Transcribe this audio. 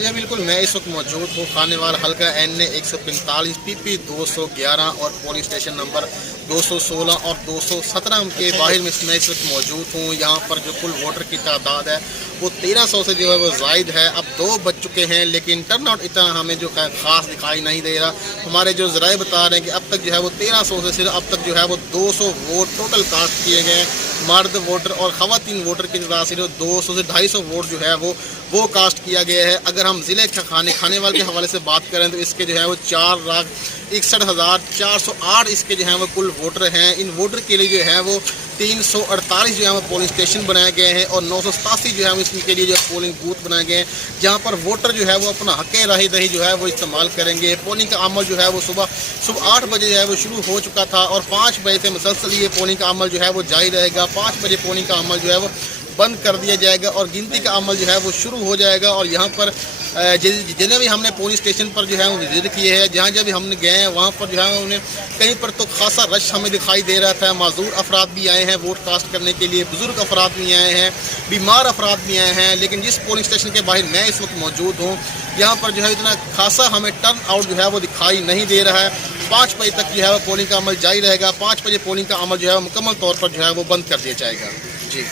जी बिल्कुल, मैं इस वक्त मौजूद हूँ खानेवाल हल्का NA 145 PP 211 और पोलिंग स्टेशन नंबर 216 और 217 के बाहर में मैं इस वक्त मौजूद हूँ। यहाँ पर जो कुल वोटर की तादाद है वो 1300 से जो है वो ज़ायद है। अब 2 बज चुके हैं लेकिन टर्न आउट इतना हमें जो है ख़ास दिखाई नहीं दे रहा। हमारे जो ज़राए बता रहे हैं कि अब तक जो है वो 1300 से सिर्फ अब तक जो है वो 200 वोट टोटल कास्ट किए गए। मर्द वोटर और ख़वातीन वोटर की तादाद सिर्फ 200 से 250 वोट जो है वो कास्ट किया गया है। अगर हम ज़िले खानेवाल के हवाले से बात करें तो इसके जो है वो 4,61,408 इसके जो है वो कुल वोटर हैं। इन वोटर के लिए जो है वो 348 जो है वो पोलिंग स्टेशन बनाए गए हैं और 987 जो है वो इसके लिए जो पोलिंग बूथ बनाए गए हैं, जहां पर वोटर जो है वो अपना हक़ राय दही जो है वो इस्तेमाल करेंगे। पोलिंग का अमल जो है वो सुबह 8 बजे जो है वो शुरू हो चुका था और 5 बजे से मुसलसल ये पोलिंग का अमल जो है वो जारी रहेगा। 5 बजे पोलिंग का अमल जो है वो बंद कर दिया जाएगा और गिनती का अमल जो है वो शुरू हो जाएगा। और यहाँ पर जिन्हें भी हमने पोलिंग स्टेशन पर जो है वो विजिट किए हैं, जहाँ जब भी हमने गए हैं वहाँ पर जो है उन्हें कहीं पर तो खासा रश हमें दिखाई दे रहा था। माजूर अफराद भी आए हैं वोट कास्ट करने के लिए, बुज़ुर्ग अफराद भी आए हैं, बीमार अफराद भी आए हैं। लेकिन जिस पोलिंग स्टेशन के बाहर मैं इस वक्त मौजूद हूँ, यहाँ पर जो है इतना खासा हमें टर्न आउट जो है वो दिखाई नहीं दे रहा है। 5 बजे तक जो है वो पोलिंग का अमल जारी रहेगा। 5 बजे पोलिंग का अमल जो है मुकम्मल तौर पर जो है वो बंद कर दिया जाएगा। जी।